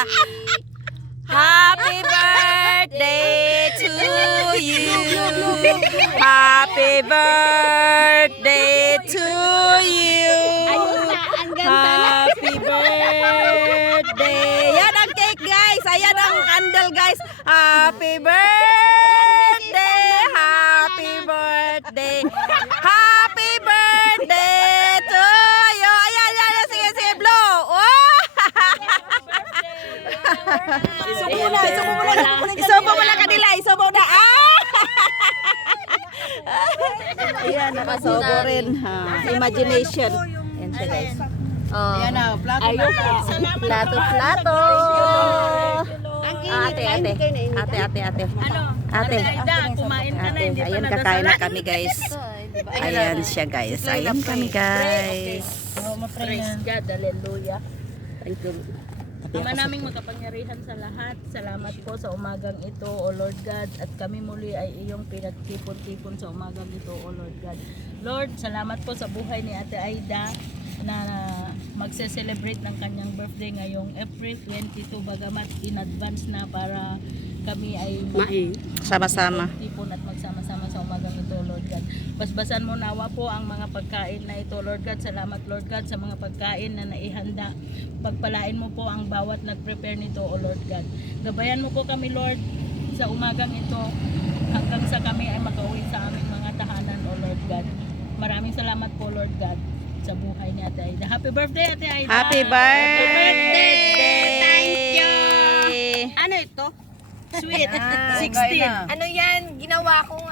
Happy birthday to you. Happy birthday to you. Happy birthday. Yan ang cake, guys. Ayan ang candle, guys. Happy birthday. Happy birthday. Happy birthday to you. Ayan, ayan. Sige, sige, blow. Oh! Isubo mo na kanila. Isubo na. Ayan, nakasobo rin. Imagination. Ayan siya, guys. Ayan na, plato. Plato. Ate. Kumain ka na, Ate, hindi pa ayan kakain na kami, guys. Ayan siya, guys. Ayan kami, guys. Praise God, hallelujah. Thank you. Ama naming makapangyarihan sa lahat, salamat po sa umagang ito, O Lord God, at kami muli ay iyong pinagtipon-tipon sa umagang ito, O Lord God. Lord, salamat po sa buhay ni Ate Aida na magse-celebrate ng kanyang birthday ngayong April 22, bagamat in advance na para kami ay Sama-sama. tipon at magsama-sama sa umagang ito, Lord God. Basbasan mo nawa po ang mga pagkain na ito, Lord God. Salamat, Lord God, sa mga pagkain na naihanda. Pagpalain mo po ang bawat nag-prepare nito, O Lord God. Gabayan mo po kami, Lord, sa umagang ito hanggang sa kami ay makauwi sa aming mga tahanan, O Lord God. Maraming salamat po, Lord God, sa buhay ni Ate Aida. Happy birthday, Ate Aida! Happy birthday! Thank you! Ano ito? Sweet! Ah, 16! ano yan? Ginawa ko nga.